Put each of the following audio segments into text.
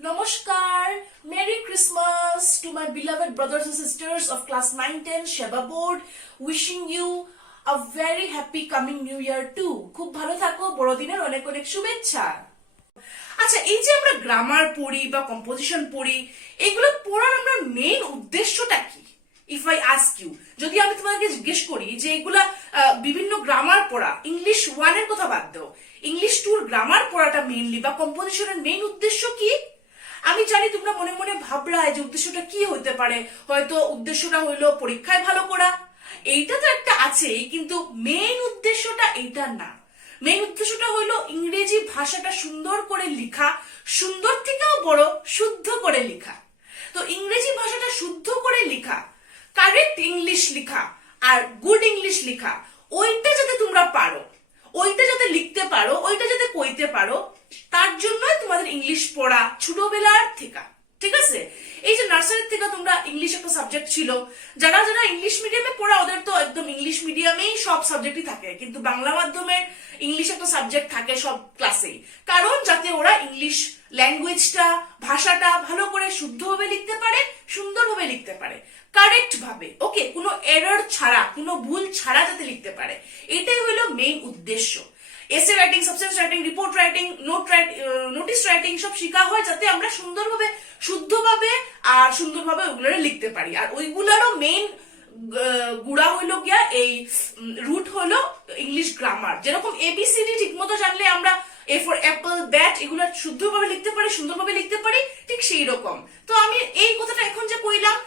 Namaskar, Merry Christmas to my beloved brothers and sisters of class 9-10 Sheba board. Wishing you a very happy coming new year too. খুব ভালো থাকো, বড়দিনের অনেক অনেক শুভেচ্ছা। আচ্ছা, এই যে আমরা গ্রামার পড়ি বা কম্পোজিশন পড়ি, এগুলো পড়ার আমরা মেইন উদ্দেশ্যটা কি? ইফ আই আস্ক ইউ, যদি আমি তোমাকে জিজ্ঞেস করি যে এগুলা বিভিন্ন গ্রামার পড়া, ইংলিশ 1 এর কথা বাদ দাও, ইংলিশ 2 এর গ্রামার পড়াটা মেইনলি বা কম্পোজিশনের মেইন উদ্দেশ্য কি? আমি জানি তোমরা মনে মনে ভাবরা যে উদ্দেশ্যটা কি হতে পারে। হয়তো উদ্দেশ্যটা হইলো পরীক্ষায় ভালো করা, এইটা তো একটা আছেই, কিন্তু মেইন উদ্দেশ্যটা এইটা না। মেইন উদ্দেশ্যটা হইলো ইংরেজি ভাষাটা সুন্দর করে লেখা, সুন্দর থেকেও বড় শুদ্ধ করে লেখা। তো ইংরেজি ভাষাটা শুদ্ধ করে লেখা, কারেক্ট ইংলিশ লেখা আর গুড ইংলিশ লেখা, ওইটা যাতে তোমরা পারো, ওইটা যাতে লিখতে পারো, ওইটা যাতে কইতে পারো, তার জন্যই তোমাদের ইংলিশ পড়া ছোটবেলার থেকে। ঠিক আছে? এই যে নার্সারির থেকে তোমরা ইংলিশ একটা সাবজেক্ট ছিল, যারা যারা ইংলিশ মিডিয়ামে পড়া ওদের তো একদম ইংলিশ মিডিয়ামেই সব সাবজেক্টই থাকে, কিন্তু বাংলা মাধ্যমে ইংলিশ একটা সাবজেক্ট থাকে সব ক্লাসেই, কারণ যাতে ওরা ইংলিশ ল্যাঙ্গুয়েজটা, ভাষাটা ভালো করে শুদ্ধভাবে লিখতে পারে, সুন্দরভাবে লিখতে পারে, কারেক্ট ভাবে, ওকে, কোনো এরর ছাড়া, কোনো ভুল ছাড়া যাতে লিখতে পারে। এটাই হলো মেইন উদ্দেশ্য। Essay writing, substance writing, report writing, notice writing সব শেখা হয় যাতে আমরা সুন্দরভাবে, শুদ্ধভাবে আর সুন্দরভাবে ওইগুলো লিখতে পারি। আর ওইগুলোরও মেইন গুড়া হইলো গিয়া, এই রুট হলো ইংলিশ গ্রামার। যেরকম এবিসিডি ঠিক মতো জানলে আমরা এ ফর অ্যাপল, ব্যাট, এগুলো শুদ্ধভাবে লিখতে পারি, সুন্দরভাবে লিখতে পারি, ঠিক সেই রকম। তো আমি এই কথাটা এখন যে কইলাম,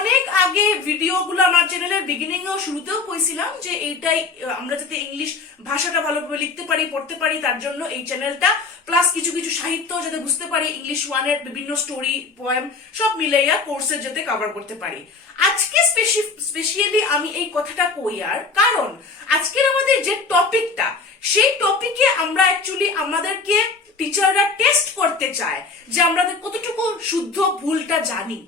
অনেক আগে ভিডিওগুলো আমার চ্যানেলের বিগিনিং এও শুরুতেও কইছিলাম যে এইটাই, আমরা যাতে ইংলিশ ভাষাটা ভালোভাবে লিখতে পারি, পড়তে পারি, তার জন্য এই চ্যানেলটা, প্লাস কিছু কিছু সাহিত্য যাতে বুঝতে পারি, ইংলিশ 1 এর বিভিন্ন স্টোরি, পোয়েম সব মিলাইয়া কোর্সে যাতে কভার করতে পারি। আজকে স্পেশালি আমি এই কথাটা কই, আর কারণ আজকের আমাদের যে টপিকটা, সেই টপিকে আমরা অ্যাকচুয়ালি আমাদেরকে টিচাররা টেস্ট করতে চায় যে আমরা কতটুকু শুদ্ধ ভুলটা জানি,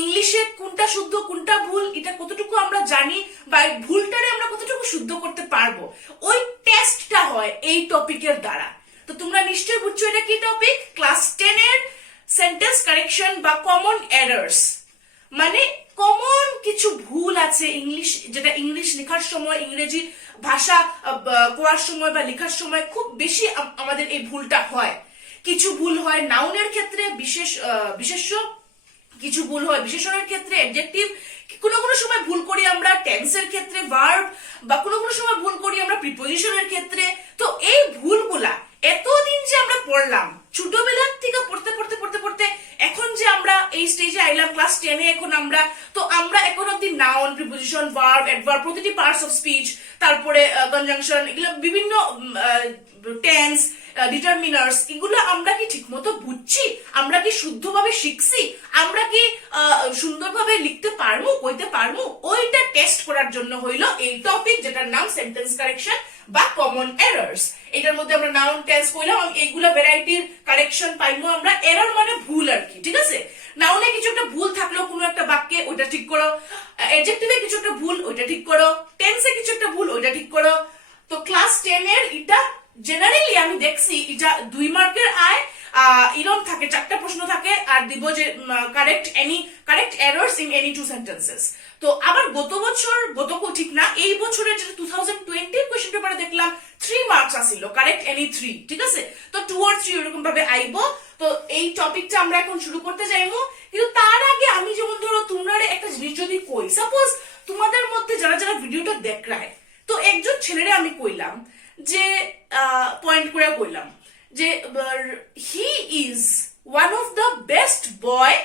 ইংলিশে কোনটা শুদ্ধ কোনটা ভুল, এটা কতটুকু আমরা জানি, বা ভুলটারে আমরা কতটুকু শুদ্ধ করতে পারবো, ওই টেস্টটা হয় এই টপিকের দ্বারা। তো তোমরা নিশ্চয়ই বুঝছো এটা কি টপিক, ক্লাস 10 এর সেন্টেন্স কারেকশন বা কমন এরার্স। মানে কমন কিছু ভুল আছে ইংলিশ, যেটা ইংলিশ লেখার সময়, ইংরেজি ভাষা কোয়ার সময় বা লেখার সময় খুব বেশি আমাদের এই ভুলটা হয়। কিছু ভুল হয় নাউনের ক্ষেত্রে, বিশেষ্য, কিছু ভুল হয় বিশেষণের ক্ষেত্রে, অ্যাডজেক্টিভ, কোনো কোনো সময় ভুল করি আমরা টেন্সের ক্ষেত্রে, ভার্ব, বা কোনো কোনো সময় ভুল করি আমরা প্রিপোজিশনের ক্ষেত্রে। তো এই ভুলগুলা এতদিন যে আমরা পড়লাম, ছোটবেলার থেকে পড়তে পড়তে পড়তে পড়তে এখন যে আমরা এই স্টেজে আইলাম ক্লাস 10 এ, এখন আমরা এখন অব্দি নাউন, প্রিপোজিশন, ভার্ব, অ্যাডভার্ব, প্রতিটি পার্টস অফ স্পিচ, তারপরে কনজাংশন, এগুলো বিভিন্ন টেন্স, ডিটারমিনার্স, এগুলো আমরা কি ঠিক মতো বুঝছি? আমরা কি শুদ্ধভাবে শিখছি? আমরা কি সুন্দরভাবে লিখতে পারবো, কইতে পারবো? ওইটা টেস্ট করার জন্য হইলো এই টপিক, যেটার নাম সেন্টেন্স কারেকশন বা কমন এরার্স। এটার মধ্যে আমরা নাউন, টেন্স কইলাম, এইগুলা ভ্যারাইটির কারেকশন পাইবো আমরা। এরর মানে ভুল আর কি, ঠিক আছে? নাউনে কিছু একটা ভুল থাকলো কোনো একটা বাক্যে, ওইটা ঠিক করো। অ্যাডজেক্টিভে কিছু একটা ভুল, ওইটা ঠিক করো। টেন্সে কিছু একটা ভুল, ওইটা ঠিক করো। তো ক্লাস 10 এর এটা জেনারেলি আমি দেখছি এটা 2 মার্কের আয়, ইরম থাকে, 4টা প্রশ্ন থাকে, আর দিব যে correct errors in any 2 sentences. তো আবার গতকাল ঠিক না, এই বছরের যেটা 2020 কোয়েশ্চেন পেপারে দেখলাম 3 মার্কস আসিল, কারেক্ট এনি 3, ঠিক আছে? তো 2 or 3 এরকম ভাবে আইবো। তো এই টপিকটা আমরা এখন শুরু করতে যাইবো, কিন্তু তার আগে আমি যেমন ধরো তোমরা একটা জিনিস যদি কই, সাপোজ তোমাদের মধ্যে যারা যারা ভিডিওটা দেখরায়, তো একজন ছেলেরে আমি কইলাম যে পয়েন্ট করে কইলাম যে হি is one of the best boy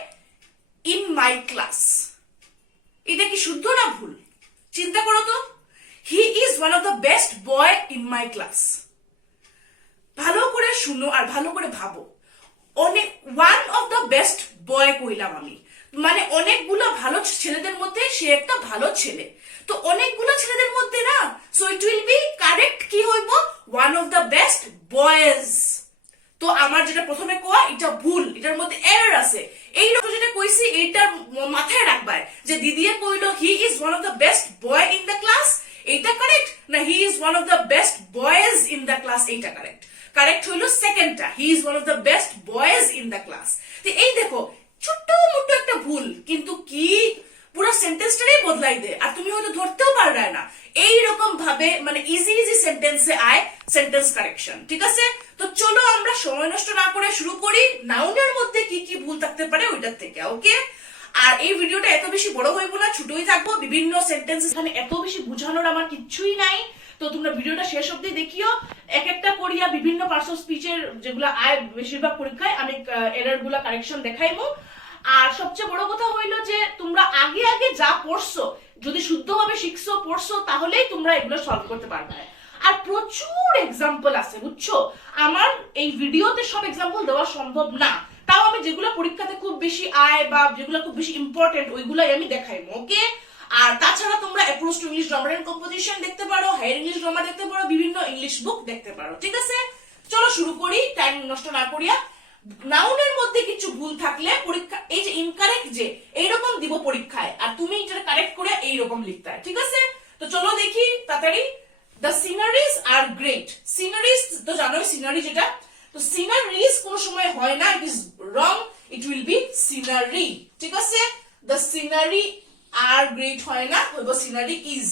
in my class. এটা কি শুদ্ধ না ভুল? চিন্তা করো তো, he is one of the best boy in my class. ভালো করে শুনো আর ভালো করে ভাবো, ওয়ান অফ দ্য বেস্ট বয় কইলাম আমি, মানে অনেকগুলো ভালো ছেলেদের মধ্যে সে একটা ভালো ছেলে। তো অনেকগুলো ছেলেদের মধ্যে না, so it will be correct কি হইব, one of the best boys. তো আমার যেটা প্রথমে কোয়া, এটা ভুল, এটার মধ্যে এরর আছে। এই রকম যেটা কইছি এইটা মাথায় রাখবার, যে দিদিয়ে কইলো he is one of the best boy in the class, এইটা কারেক্ট না he is one of the best boys in the class, এইটা কারেক্ট। কারেক্ট হইলো সেকেন্ডটা, he is one of the best boys in the class. তো এই দেখো ছোট্ট মোটো একটা ভুল কিন্তু কি পুরো সেন্টেন্সটাই বদলাই দে, আর তুমি হয়তো ধরতেও পারবে না। এইরকম ভাবে মানে ইজি ইজি সেন্টেন্সে আয় সেন্টেন্স কারেকশন, ঠিক আছে? তো চলো আমরা সময় নষ্ট না করে শুরু করি নাউনের মধ্যে কি কি ভুল থাকতে পারে ওইটার থেকে, ওকে? আর এই ভিডিওটা এত বেশি বড় হইব না, ছোটই থাকবো, বিভিন্ন সেন্টেন্স এখানে এত বেশি বুঝানোর আমার কিচ্ছুই নাই। তো তোমরা ভিডিওটা শেষ অবধি দেখিও, এক একটা করিয়া বিভিন্ন পার্টস অফ স্পিচের যেগুলো আয় বেশিরভাগ পরীক্ষায় আমি এরর গুলা কারেকশন দেখাইমু। আর সবচেয়ে বড় কথা হইলো যে তোমরা আগে আগে যা পড়ছো যদি শুদ্ধভাবে শিখছো পড়ছো তাহলেই তোমরা এগুলো সলভ করতে পারবে। আর প্রচুর এক্সাম্পল আছে বুঝছো, আমার এই ভিডিওতে সব এক্সাম্পল দেওয়া সম্ভব না, তাও আমি যেগুলো পরীক্ষাতে খুব বেশি আয় বা যেগুলো খুব বেশি ইম্পর্টেন্ট ওইগুলাই আমি দেখাইমু, ওকে? আর তাছাড়া তোমরা approach to English grammar and composition দেখতে পারো, হায়ার ইংলিশ গ্রামার দেখতে পারো, বিভিন্ন ইংলিশ বুক দেখতে পারো, ঠিক আছে? চলো শুরু করি টাইম নষ্ট না করিয়া। নাউনের মধ্যে কিছু ভুল থাকলে পরীক্ষা এই যে ইনকারেক্ট যে এইরকম দিব পরীক্ষায়, আর তুমি এটা কারেক্ট করে এইরকম লিখতে হয়, ঠিক আছে? তো চলো দেখি তাড়াতাড়ি। The sceneries are great, sceneries তো জানোই সিনারি যেটা, তো সিনারিজ কোন সময় হয় না, it is wrong, it will be scenery, ঠিক আছে? দ্য সিনারি আর গ্রেট হয় না, হইব scenery is.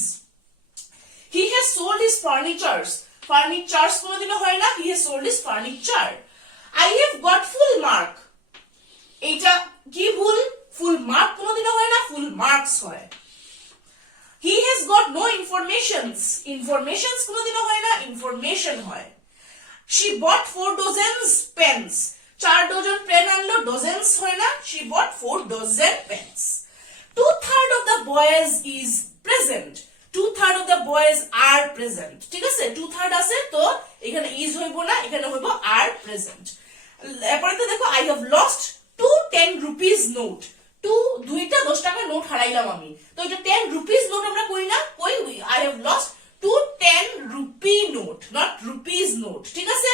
He has sold his furnitures, furnitures কোনোদিনও হয় না, he has sold his furniture. I have got full mark, এটা কি ভুল? ফুল মার্ক কোনোদিনও হয় না, ফুল মার্কস হয়। He has got no informations, informations কোনোদিনও হয় না, ইনফরমেশন হয়। She bought 4 dozens pens, 4 dozen pen আনলো, ডজেন্স হয় না, she bought 4 dozen pens. 2/3 of the boys is present, 2/3 of the boys are present, ঠিক আছে? 2/3 আছে তো এখানে ইজ হইব না, এখানে হইব আর প্রেজেন্ট। এরপরে তো দেখো I have lost 2 10 rupees note, দুইটা 10 টাকার নোট হারাইলাম আমি, তো এটা 10 rupees নোট আমরা কই না, কই I have lost 2 10 rupee note, not rupees note, ঠিক আছে?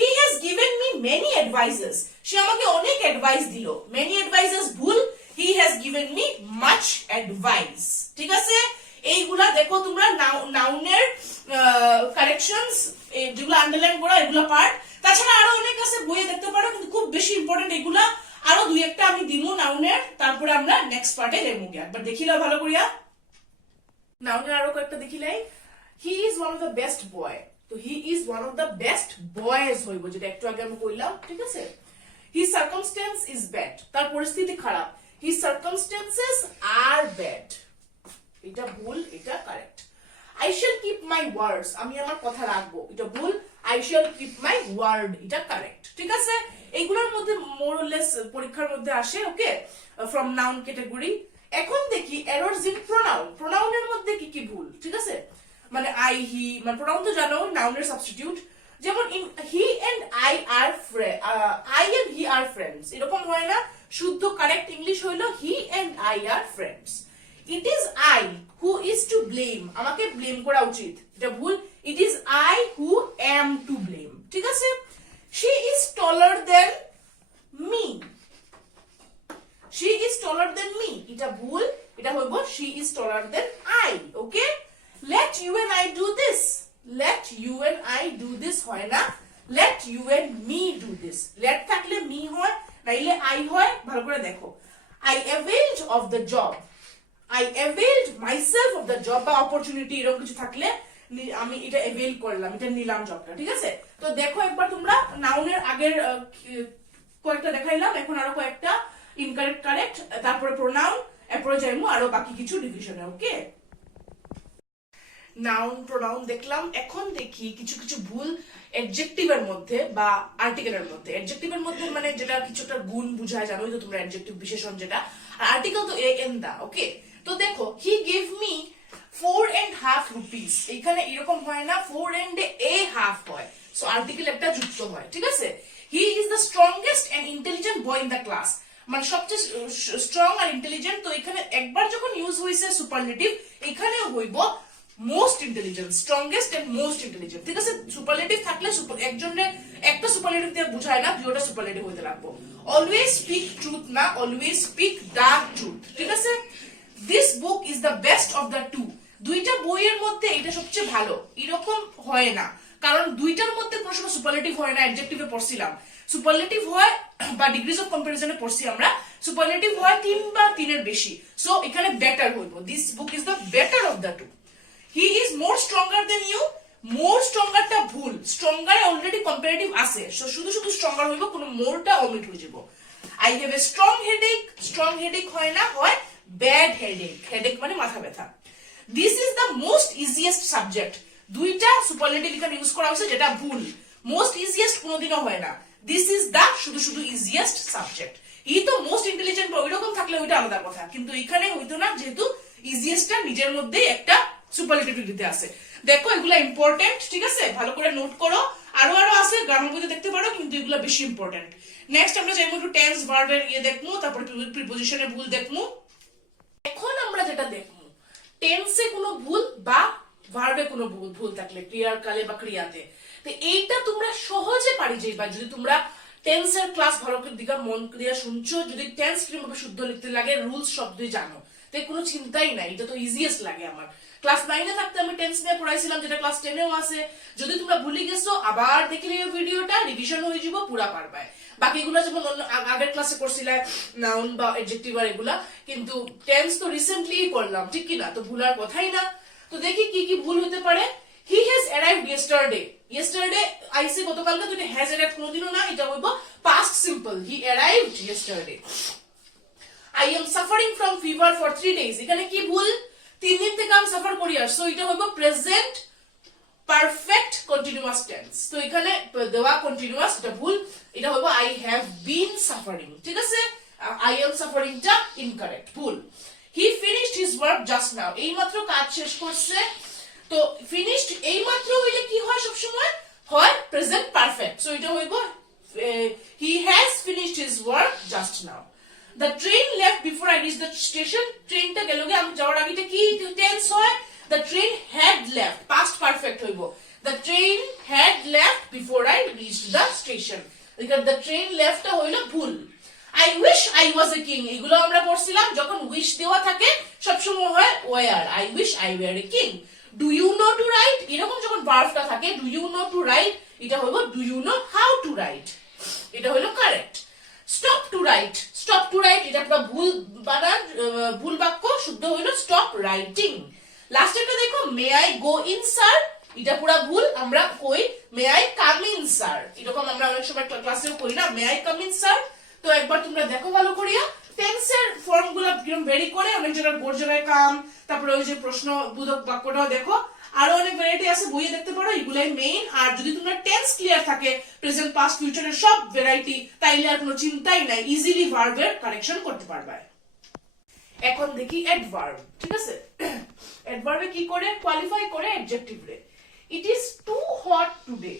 He has given me many advices, সে আমাকে অনেক অ্যাডভাইস দিল, many advices ভুল, he has given me much advice, ঠিক আছে? এইগুলা দেখো তোমরা নাউনের কারেকশনস যেগুলো আন্ডারলাইন করা এগুলা পার্ট, তাছাড়া আরো অনেক আছে বইয়ে দেখতে পারো, কিন্তু খুব বেশি ইম্পর্টেন্ট এগুলা। আরো দুই একটা আমি দিমু নাউনের, তারপরে আমরা নেক্সট পার্টে যাবো, একবার দেখিলা ভালো করিয়া। নাউনের আরো কয়েকটা দেখিলাই। He is one of the best boy, তো he is one of the best boys হইব, যেটা একটু আগে আমি কইলাম, ঠিক আছে? হিজ সার্কামস্টেন্স ইজ ব্যাড, তার পরিস্থিতি খারাপ, হিজ সার্কামস্টেন্সেস আর ব্যাড, এটা ভুল, এটা correct. I shall keep my words, আমি আমার কথা রাখবো, এটা ভুল, I shall keep my word, এটা কারেক্ট, ঠিক আছে? এইগুলোর মধ্যে মোর অর লেস পরীক্ষার মধ্যে আসে, ওকে, ফ্রম নাউন ক্যাটাগরি। এখন দেখি এররস ইন প্রোনাউন, প্রোনাউনের মধ্যে কি কি ভুল, ঠিক আছে? মানে আই হি, মানে প্রোনাউন তো জানো নাউনের সাবস্টিটিউট, যেমন in he and I are I and he are friends, এরকম হয় না, শুদ্ধ কারেক্ট ইংলিশ হইলো he and I are friends. It is I who is to blame, আমাকে ব্লেম করা উচিত, এটা ভুল, it is I who am to blame, ঠিক আছে? She is taller than me, she is taller than me, এটা ভুল, এটা হইব she is taller than I, okay? Let you and I do this, let you and I do this হয় না, let you and me do this, let থাকলে me হয়, নাইলে I হয়, ভালো করে দেখো। I availed of the job, I availed myself of the job বা অপরচুনিটি এরকম কিছু থাকলে আমি এটা avail করলাম, এটা নিলাম জবটা, ঠিক আছে? তো দেখো একবার তোমরা নাউনের আগের কয়েকটা দেখাইলাম, এখন আরো কয়েকটা ইনকারেক্ট কারেক্ট, তারপরে প্রোনাউন, এরপরে যাইমু আরো বাকি কিছু ডিভিশনে, ওকে? নাউন প্রোনাউন দেখলাম, এখন দেখি কিছু কিছু ভুল অ্যাডজেক্টিভের মধ্যে বা আর্টিকেলের মধ্যে। অ্যাডজেক্টিভের মধ্যে মানে যেটা কিছু একটা গুণ বুঝায়, জানোই তো তোমরা অ্যাডজেক্টিভ বিশেষণ যেটা, আর আর্টিকেল তো এ এন দা, ওকে? তো দেখো হি গেভ মি 4.5 rupees, এখানে এরকম হয় না, 4 and a half হয়, সো আর্টিকেল একটা যুক্ত হয়, ঠিক আছে? He is the strongest and intelligent boy in the class, মানে সবচেয়ে স্ট্রং আর ইন্টেলিজেন্ট, তো এখানে একবার যখন ইউজ হইছে সুপারলেটিভ, এখানে হইব most intelligent, strongest and most intelligent, ঠিক আছে? সুপারলেটিভ থাকলে একজনের একটা সুপারলেটিভ দিয়ে বুঝায় না, দুটোটা সুপারলেটিভ হইতে লাগবে। অলওয়েজ স্পিক ট্রুথ না, অলওয়েজ স্পিক দ্য ট্রুথ, ঠিক আছে? This book is the best of the two, দুইটা বইয়ের মধ্যে এটা সবচেয়ে ভালো, এরকম হয় না, কারণ দুইটার মধ্যে কোনো সময় সুপারলেটিভ হয় না, অ্যাডজেক্টিভে পড়ছিলাম সুপারলেটিভ হয় বা ডিগ্রিজ অফ কম্পারিজনে পড়ছি আমরা, সুপারলেটিভ হয় 3 বা 3 এর বেশি। সো এখানে বেটার হইব, this book is the better of the two. He is more stronger than you, more স্ট্রঙ্গারটা ভুল, স্ট্রঙ্গার অলরেডি কম্পারেটিভ আছে, সো শুধু শুধু স্ট্রঙ্গার হইব, কোনো মোরটা অমিট হয়ে যাব। I have a strong headache, strong headache হয় না, হয় ব্যাড হেডেক, হেডেক মানে মাথা ব্যথা। This is the most easiest subject, দুইটা সুপারলেটিভ এখানে ইউজ করা হয়েছে যেটা ভুল, মোস্ট ইজিয়েস্ট কোনোদিনও হয় না, দিস ইজ দ্য শুধু শুধু ইজিয়েস্ট সাবজেক্ট। ই তো মোস্ট ইন্টেলিজেন্ট বা ওইরকম থাকলে ওইটা আলাদা কথা, কিন্তু এখানে হইতো না, যেহেতু ইজিয়েস্টটা নিজের মধ্যে একটা সুপারলেটিভ ডিগ্রিতে আছে। দেখো এগুলা ইম্পর্টেন্ট, ঠিক আছে, ভালো করে নোট করো, আরো আরো আছে গ্রামার বইতে দেখতে পারো, কিন্তু এগুলা বেশি ইম্পর্টেন্ট। নেক্সট আমরা যাইবো একটু টেন্স ভার্বের দেখবো, তারপরে প্রিপোজিশনের ভুল দেখবো। এখন আমরা যেটা দেখবো, টেন্সে কোনো ভুল বা ভার্বে কোনো ভুল থাকলে, ক্রিয়ার কালে বা ক্রিয়াতে, তো এইটা তোমরা সহজে পারি যাইবা যদি তোমরা টেন্সের ক্লাস ভালো করে দিকে মন দিয়ে শুনছো, যদি টেন্স কিভাবে শুদ্ধ লিখতে লাগে রুলস শব্দই জানো, তো কোনো চিন্তাই নাই, এটা তো ইজিয়েস্ট লাগে আমার। ক্লাস 9-এ থাকতে আমি টেন্স নিয়ে পড়াইছিলাম, যেটা ক্লাস 10-এও আছে, যদি তোমরা ভুলে গেছো আবার দেখলে এই ভিডিওটা রিভিশন হয়ে যাব, পুরা পারবাই। বাকিগুলো যেমন আগের ক্লাসে করছিলাম নাউন বা অ্যাডজেক্টিভ আর এগুলা, কিন্তু টেন্স তো রিসেন্টলি করলাম, ঠিক কি না, তো ভুলার কথাই না। তো দেখি কি কি ভুল হতে পারে। He has arrived yesterday, yesterday আইসে গতকালকে, তো এটা হ্যাজ অ্যারাইভড কোনোদিনও না, এটা হইব past simple, he arrived yesterday. I am suffering from fever for 3 days, এখানে কি ভুল, 3 দিন থেকে আমি সাফার করি, আর সো এটা হইব প্রেজেন্ট পারফেক্ট কন্টিনিউয়াস টেন্স, তো এখানে দেওয়া কন্টিনিউয়াস এটা ভুল, এটা হইব I have been suffering, ঠিক আছে, I am suffering টা ইনকারেক্ট, ভুল। He finished his work just now, এইমাত্র কাজ শেষ করছে, তো ফিনিশড এইমাত্র হইলে কি হয়, সব সময় হয় প্রেজেন্ট পারফেক্ট, সো এটা হইব he has finished his work just now. The train left before I reached the station, ট্রেনটা গেল গে আমি যাওয়ার আগে, কি টেন্স হয়, the train had left, past perfect হইব, the train had left before I reached the station, because the train left টা হইল ভুল। I wish I was a king, এগুলো আমরা পড়ছিলাম, যখন উইশ দেওয়া থাকে সবসময় হয় where, I wish I were a king। Do you know to write, এরকম যখন ভার্বটা থাকে do you know to write, এটা হইব do you know how to write, এটা হইল correct. Stop to write, stop to write এটা পুরো ভুল বানান, ভুল বাক্য, শুদ্ধ হইল stop writing। লাস্ট একটা দেখো may I go in sir, এটা পুরো ভুল, আমরা কই may I come in sir, এরকম আমরা অনেক সময় ক্লাসেও করি না may I come in sir। তো একবার তোমরা দেখো ভালো করিয়া টেন্সের ফর্মগুলো কিরকম ভেরি করে, অনেক জায়গায় বোর্ড জায়গায় কাম, তারপরে ওই যে প্রশ্ন বোধক বাক্যটাও দেখো, আরো অনেক ভ্যারাইটি আছে, বইয়ে দেখতে পারো, এগুলাই মেইন। আর যদি তোমরা টেন্স ক্লিয়ার থাকে প্রেজেন্ট পাস্ট ফিউচারের সব ভ্যারাইটি, তাইলে আর কোনো চিন্তাই নাই, ইজিলি ভার্বের কারেকশন করতে পারবে। এখন দেখি অ্যাডভার্ব, ঠিক আছে, অ্যাডভার্বে কি করে কোয়ালিফাই করে অ্যাডজেক্টিভ রে। It is too hot today,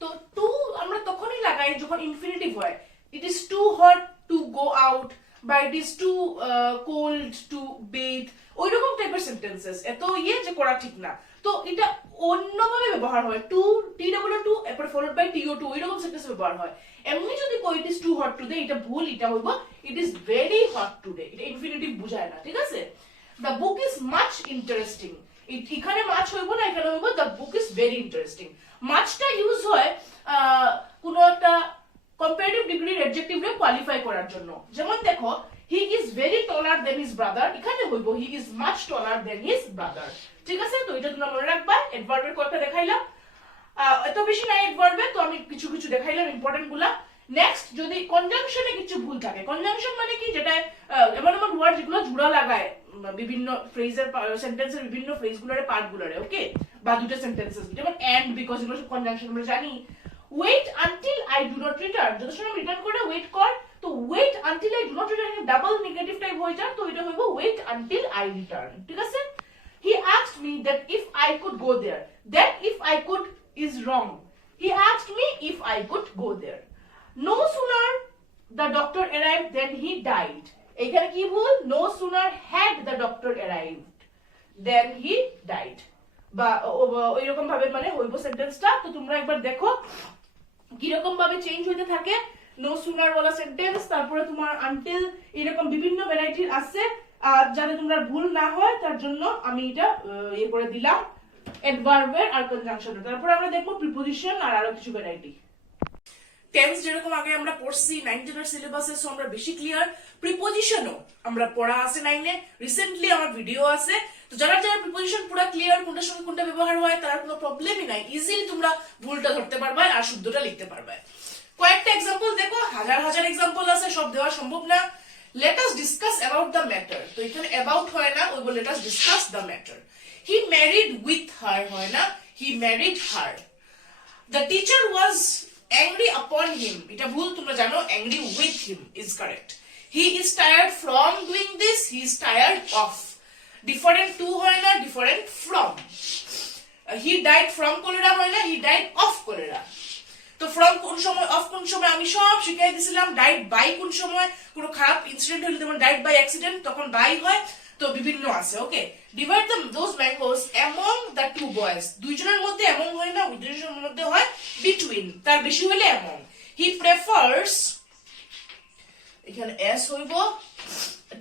তো টু আমরা তখনই লাগাই যখন ইনফিনিটিভ হয়, it is too hot to go out, বা it is too cold to bathe, ওইরকম টাইপের সেন্টেন্সেস, এত যে করা ঠিক না, তো এটা অন্যভাবে ব্যবহার হয়, টু টি ডাবল টু এরপর ফলোড বাই টিও টু, এরকম সেন্টেন্স ব্যবহার হয়। এমনি যদি কই it is too hot today, এটা ভুল, এটা হইব it is very hot today, এটা ইনফিনিটিভ বুঝায় না, ঠিক আছে। The book is much interesting, এখানে মাছ হইব না, এখানে হইব the book is very interesting. মাছটা ইউজ হয় কোন একটা কম্পারেটিভ ডিগ্রির অ্যাডজেক্টিভে কোয়ালিফাই করার জন্য, যেমন দেখো he is very taller than his brother, এখানে হইব he is much taller than his brother, ঠিক আছে। তো এটা তোমরা মনে রাখবা, অ্যাডভার্বের কয়েকটা দেখাইলাম, এত বেশি নাই অ্যাডভার্বে, তো আমি কিছু কিছু দেখাইলাম ইম্পর্টেন্ট গুলা। নেক্সট যদি কনজাংশনে কিছু ভুল থাকে, কনজাংশন মানে কি, যেটা এমন এমন ওয়ার্ড যেগুলো জোড়া লাগায় বিভিন্ন ফ্রেজের সেন্টেন্সের বিভিন্ন ফ্রেজগুলোরে পার্টগুলোরে, ওকে, বা দুটো সেন্টেন্সেস, যেমন এন্ড বিকজ এগুলো সব কনজাংশন আমরা জানি। Wait until I do not return, যত সময় রিটার্ন করে ওয়েট কর, তো wait until I do not return double negative type হয়ে যায়, তো এটা হইব ওয়েট আনটিল আই রিটার্ন, ঠিক আছে। He asked me that if I could go there, that if I could is wrong, he asked me if I could go there. No sooner the doctor arrived then he died, এখানে কি ভুল, no sooner had the doctor arrived then he died, বা ওইরকম ভাবে মানে হইব সেন্টেন্সটা। তো তোমরা একবার দেখো কিরকম ভাবে চেঞ্জ হইতে থাকে, নো সুনার ওয়ালা সেন্টেন্স, তারপরে তোমার আনটিল, এরকম বিভিন্ন ভ্যারাইটির আছে, যাতে তোমরা ভুল না হয় তার জন্য আমি এটা ইয়ে করে দিলাম, অ্যাডভার্বের আর কনজাংশনের। তারপর আমরা দেখবো প্রিপোজিশন আর আরো কিছু ভ্যারাইটি। টেন্স যেরকম আগে আমরা পড়ছি 9 এর সিলেবাসে, সো আমরা বেশি ক্লিয়ার। প্রিপোজিশনও আমরা পড়া আছে 9 এ, রিসেন্টলি আমার ভিডিও আছে। তো যারা যারা প্রিপোজিশন পুরো ক্লিয়ার, কোনটার সঙ্গে কোনটা ব্যবহার হয়, তার কোনো প্রবলেমই নাই, ইজিলি তোমরা ভুলটা ধরতে পারবে আর শুদ্ধটা লিখতে পারবে। কয়েকটা এক্সাম্পল দেখো, হাজার হাজার এক্সাম্পল আছে, সব দেওয়া সম্ভব না। Let us discuss about the matter. তো এখানে অ্যাবাউট হয় না, ওই বলে let us discuss the matter. He married with her হয় না, he married her. The teacher was angry upon him. এটা ভুল, তোমরা জানো, angry with him is correct. He is tired from doing this, he is tired of. Different to হয় না, different from. He died from cholera হয় না, he died of cholera. তো from কোন সময়, of কোন সময় আমি সব শিখিয়ে দিয়েছিলাম। died by কোন সময়, কোনো খারাপ ইনসিডেন্ট হলে যেমন died by accident, তখন by হয়। তো বিভিন্ন আছে। ওকে, divide those mangoes among the two boys। দুইজনের মধ্যে among হয় না, দুইজনের মধ্যে হয় between, তার বেশি হলে among। he prefers, এখানে s হইব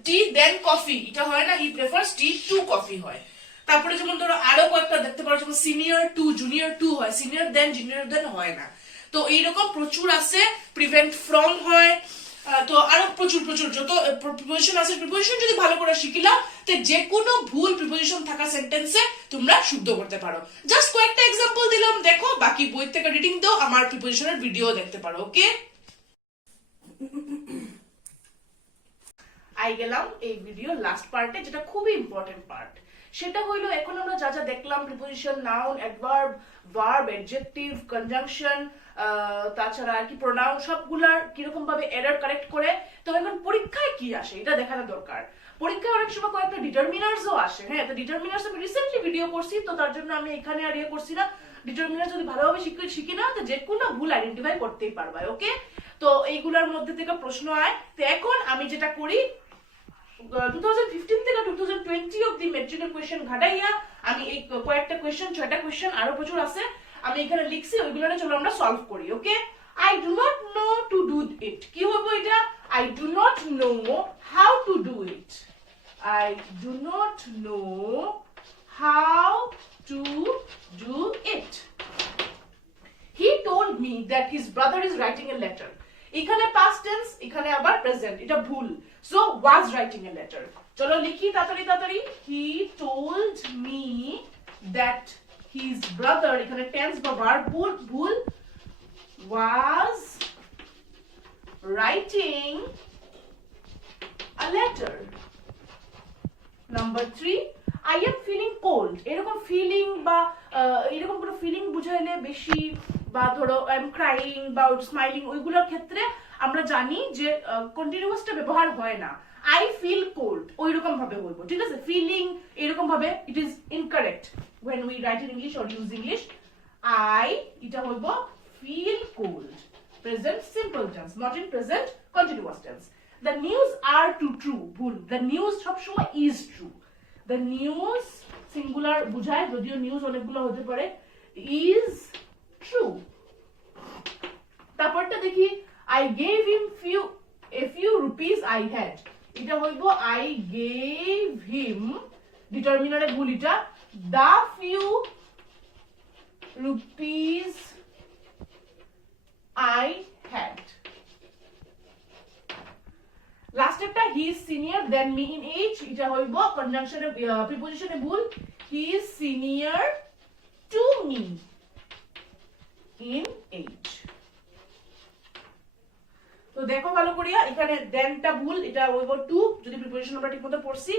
tea than coffee, এটা হয় না, he prefers tea to coffee হয়। তারপরে যেমন ধরো আরো কয়েকটা দেখতে পারো, যেমন সিনিয়র টু জুনিয়র টু হয়, সিনিয়র দেন জুনিয়র দেন হয় না। তো এইরকম প্রচুর আছে। প্রিভেন্ট ফ্রম হয়। তো আরো প্রচুর প্রচুর যত প্রিপোজিশন আছে, প্রিপোজিশন যদি ভালো করে শিখিলা তো যে কোনো ভুল প্রিপোজিশন থাকা সেন্টেন্সে তোমরা শুদ্ধ করতে পারো। জাস্ট কয়েকটা এক্সাম্পল দিলাম, দেখো, বাকি বই থেকে রিডিং দাও, আমার প্রিপোজিশনের ভিডিও দেখতে পারো। ওকে, আই গেলাম এই ভিডিও লাস্ট পার্টে, যেটা খুবই ইম্পর্টেন্ট পার্ট। সেটা হইলো এখন আমরা যা যা দেখলাম, preposition, noun, adverb, verb, adjective, conjunction, তাছাড়া আর কি প্রোনাউন, সবগুলার কিরকম ভাবে এরর কারেক্ট করে। তো এখন পরীক্ষায় কি আসে এটা দেখানো দরকার। পরীক্ষায় অনেক সময় কয়েকটা ডিটারমিনার্সও আসে। হ্যাঁ, তো ডিটারমিনার্স আমি রিসেন্টলি ভিডিও করছি, তো তার জন্য আমি এখানে আর ইয়ে করছি না। ডিটারমিনার যদি ভালোভাবে শিখি না, তো যে কোনো ভুল আইডেন্টিফাই করতেই পারবা। ওকে, তো এইগুলোর মধ্যে থেকে প্রশ্ন আয়। তো এখন আমি যেটা করি, 2015 থেকে 2020 অব্দি মেট্রিকের কোয়েশ্চেন ঘাটাইয়া আমি এই কয়েকটা কোয়েশ্চেন, 6টা কোয়েশ্চেন, আরো প্রচুর আছে, আমি এখানে লিখছি, ওইগুলো চলো আমরা সলভ করি। Okay, I do not know to do it. কি হবে এটা? I do not know how to do it. I do not know how to do it. He told me that his brother is writing a letter. এখানে past tense, এখানে আবার present, এটা ভুল। So was writing a letter. চলো লিখি তাড়াতাড়ি তাড়াতাড়ি। He told me that his brother, এখানে tense বা verb ভুল, was writing a letter. Number 3, I am feeling cold. এরকম ফিলিং বা এরকম কোনো ফিলিং বুঝাইলে বেশি, বা ধরো আই এম ক্রাইং বা স্মাইলিং, ওইগুলোর ক্ষেত্রে আমরা জানি যে কন্টিনিউয়াসটা ব্যবহার হয় না। আই ফিল কোল্ড ওইরকম ভাবে বলবো, ঠিক আছে? ফিলিং এরকম ভাবে it is incorrect when we write in English or use English. I এটা হইবো feel cold, present simple tense, not in present continuous tense. The news are too true, ভুল। The news সবসময় is true. The news singular বুঝায়, যদিও news অনেকগুলো হতে পারে। is true. তারপরটা দেখি, I gave him a few rupees I had. এটা হইবো I gave him, ডিটারমিনারে ভুল এটা, the few rupees I had. Last একটা, he is senior than me in age, এটা হইবো কনজাংশনে প্রিপোজিশনে ভুল, he is senior to me in age. তো দেখো ভালো করিয়া, এখানে দেনটা ভুল, এটা হইবো টু, যদি প্রিপোজিশন আমরা ঠিকমতো পড়ছি।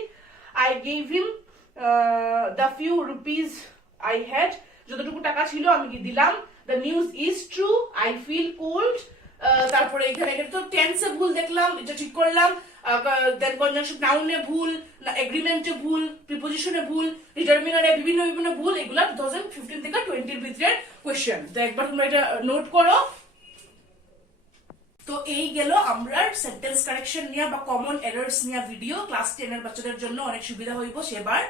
I gave him the few rupees I had, যতটুকু টাকা ছিল আমি কি দিলাম। The news is true, I feel cold। তারপরে এখানে তো টেন্সে ভুল দেখলাম, এটা ঠিক করলাম। দেন কনজাংশন, নাউনে ভুল, এগ্রিমেন্টে ভুল, প্রিপোজিশনে ভুল, ডিটারমিনারে বিভিন্ন বিভিন্ন ভুল। এগুলা 2015 থেকে 20 এর ভিতরের কোশ্চেন। তো একবার তোমরা এটা নোট করো। তো এই গেল আমরা সেন্টেন্স কারেকশন নিয়ে বা কমন এরর্স নিয়ে ভিডিও। ক্লাস 10 এর বাচ্চাদের জন্য অনেক সুবিধা হইব সেবার।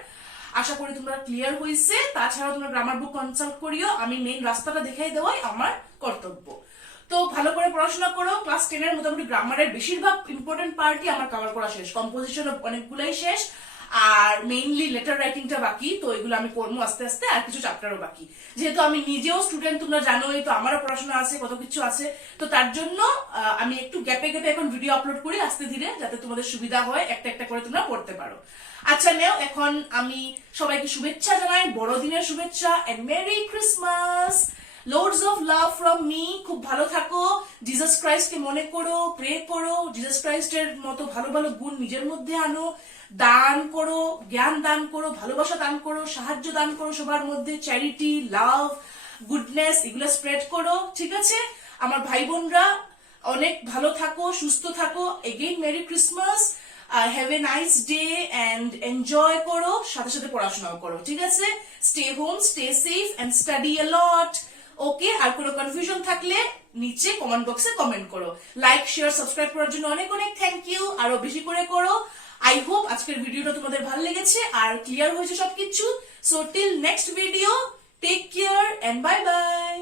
আশা করি তোমরা ক্লিয়ার হইছে। তাছাড়া তোমরা গ্রামার বুক কনসাল্ট করিও, আমি মেইন রাস্তাটা দেখাই দেওয়াই আমার কর্তব্য। তো ভালো করে পড়াশোনা করো। ক্লাস 10 এর মোটামুটি গ্রামারের বেশিরভাগ ইম্পর্টেন্ট পার্টই আমার কভার করা শেষ, কম্পোজিশন অনেকগুলাই শেষ। আর মেইনলি লেটার রাইটিংটা বাকি, তো এগুলো আমি করবো আস্তে আস্তে, আর কিছু চ্যাপ্টারও বাকি। যেহেতু আমি নিজেও স্টুডেন্ট, তোমরা জানোই তো, আমারও পড়াশোনা আছে, কত কিছু আছে, তো তার জন্য আমি একটু গ্যাপে গ্যাপে এখন ভিডিও আপলোড করি আস্তে ধীরে, যাতে তোমাদের সুবিধা হয়, একটা একটা করে তোমরা পড়তে পারো। আচ্ছা নেও, এখন আমি সবাইকে শুভেচ্ছা জানাই, বড়দিনের শুভেচ্ছা, and merry Christmas, loads of love from me. খুব ভালো থাকো, জিসাস ক্রাইস্টকে মনে করো, প্রে করো, জিসাস ক্রাইস্টের মতো ভালো ভালো গুণ নিজের মধ্যে আনো, দান করো, জ্ঞান দান করো, ভালোবাসা দান করো, সাহায্য দান করো সবার মধ্যে, চ্যারিটি, লাভ, গুডনেস, এগুলো স্প্রেড করো, ঠিক আছে? আমার ভাই বোনরা অনেক ভালো থাকো, সুস্থ থাকো। Again merry Christmas, have a nice day and enjoy করো, সাথে সাথে পড়াশোনাও করো, ঠিক আছে? Stay home, stay safe and study a lot. Okay, আর কোনো কনফিউশন থাকলে নিচে কমেন্ট বক্সে কমেন্ট করো। লাইক, শেয়ার, সাবস্ক্রাইব করার জন্য অনেক অনেক থ্যাংক ইউ, আরো বেশি করে করো। আই হোপ আজকের ভিডিওটা তোমাদের ভালো লেগেছে আর ক্লিয়ার হয়েছে সবকিছু। So till next video, take care and bye by.